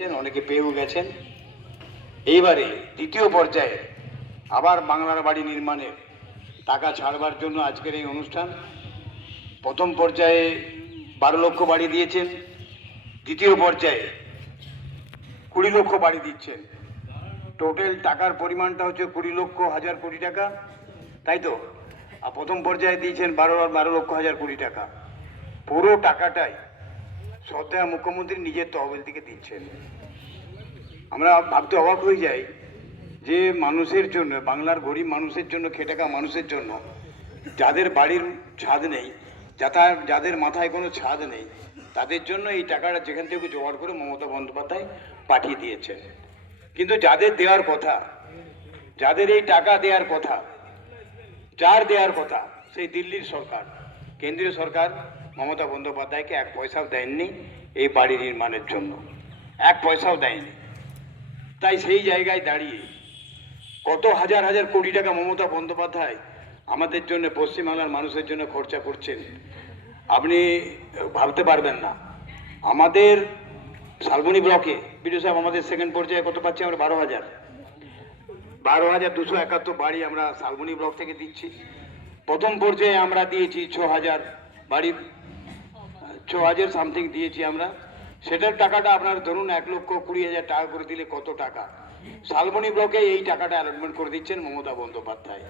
অনেকে পেয়েও গেছেন। এইবারে দ্বিতীয় পর্যায়ে আবার বাংলার বাড়ি নির্মাণের টাকা ছাড়বার জন্য আজকের এই অনুষ্ঠান। প্রথম পর্যায়ে 12 লক্ষ বাড়ি দিয়েছেন, দ্বিতীয় পর্যায়ে 20 লক্ষ বাড়ি দিচ্ছেন। টোটাল টাকার পরিমাণটা হচ্ছে 20 লক্ষ হাজার কোটি টাকা, তাই তো? আর প্রথম পর্যায়ে দিয়েছেন 12 লক্ষ হাজার কোটি টাকা। পুরো টাকাটাই শ্রদ্ধেয় মুখ্যমন্ত্রী নিজের তহবিল থেকে দিচ্ছেন। আমরা ভাবতে অবাক হয়ে যাই যে মানুষের জন্য, বাংলার গরিব মানুষের জন্য, খেটে খাওয়া মানুষের জন্য, যাদের বাড়ির ছাদ নেই, যাদের মাথায় কোনো ছাদ নেই, তাদের জন্য এই টাকাটা যেখান থেকে জোগাড় করে মমতা বন্দ্যোপাধ্যায় পাঠিয়ে দিয়েছেন। কিন্তু যাদের দেওয়ার কথা, যাদের এই টাকা দেওয়ার কথা, যার দেওয়ার কথা, সেই দিল্লির সরকার, কেন্দ্রীয় সরকার মমতা বন্দ্যোপাধ্যায়কে 1 পয়সাও দেননি এই বাড়ি নির্মাণের জন্য, 1 পয়সাও দেয়নি। তাই সেই জায়গায় দাঁড়িয়ে কত হাজার হাজার কোটি টাকা মমতা বন্দ্যোপাধ্যায় আমাদের জন্য, পশ্চিমবাংলার মানুষের জন্য খরচা করছেন, আপনি ভাবতে পারবেন না। আমাদের শালবনী ব্লকে বিডিও সাহেব, আমাদের সেকেন্ড পর্যায়ে কত পাচ্ছি আমরা? 12,271 বাড়ি আমরা শালবনী ব্লক থেকে দিচ্ছি। প্রথম পর্যায়ে আমরা দিয়েছি 6,000 বাড়ি, 6,000 সামথিং দিয়েছি আমরা। সেটার টাকাটা আপনার ধরুন 1,20,000 টাকা করে দিলে কত টাকা? শালবনী ব্লকে এই টাকাটা অ্যালটমেন্ট করে দিচ্ছেন মমতা বন্দ্যোপাধ্যায়।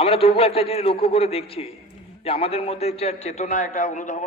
আমরা তবুও একটা জিনিস লক্ষ্য করে দেখছি যে আমাদের মধ্যে চেতনা, একটা অনুধাবন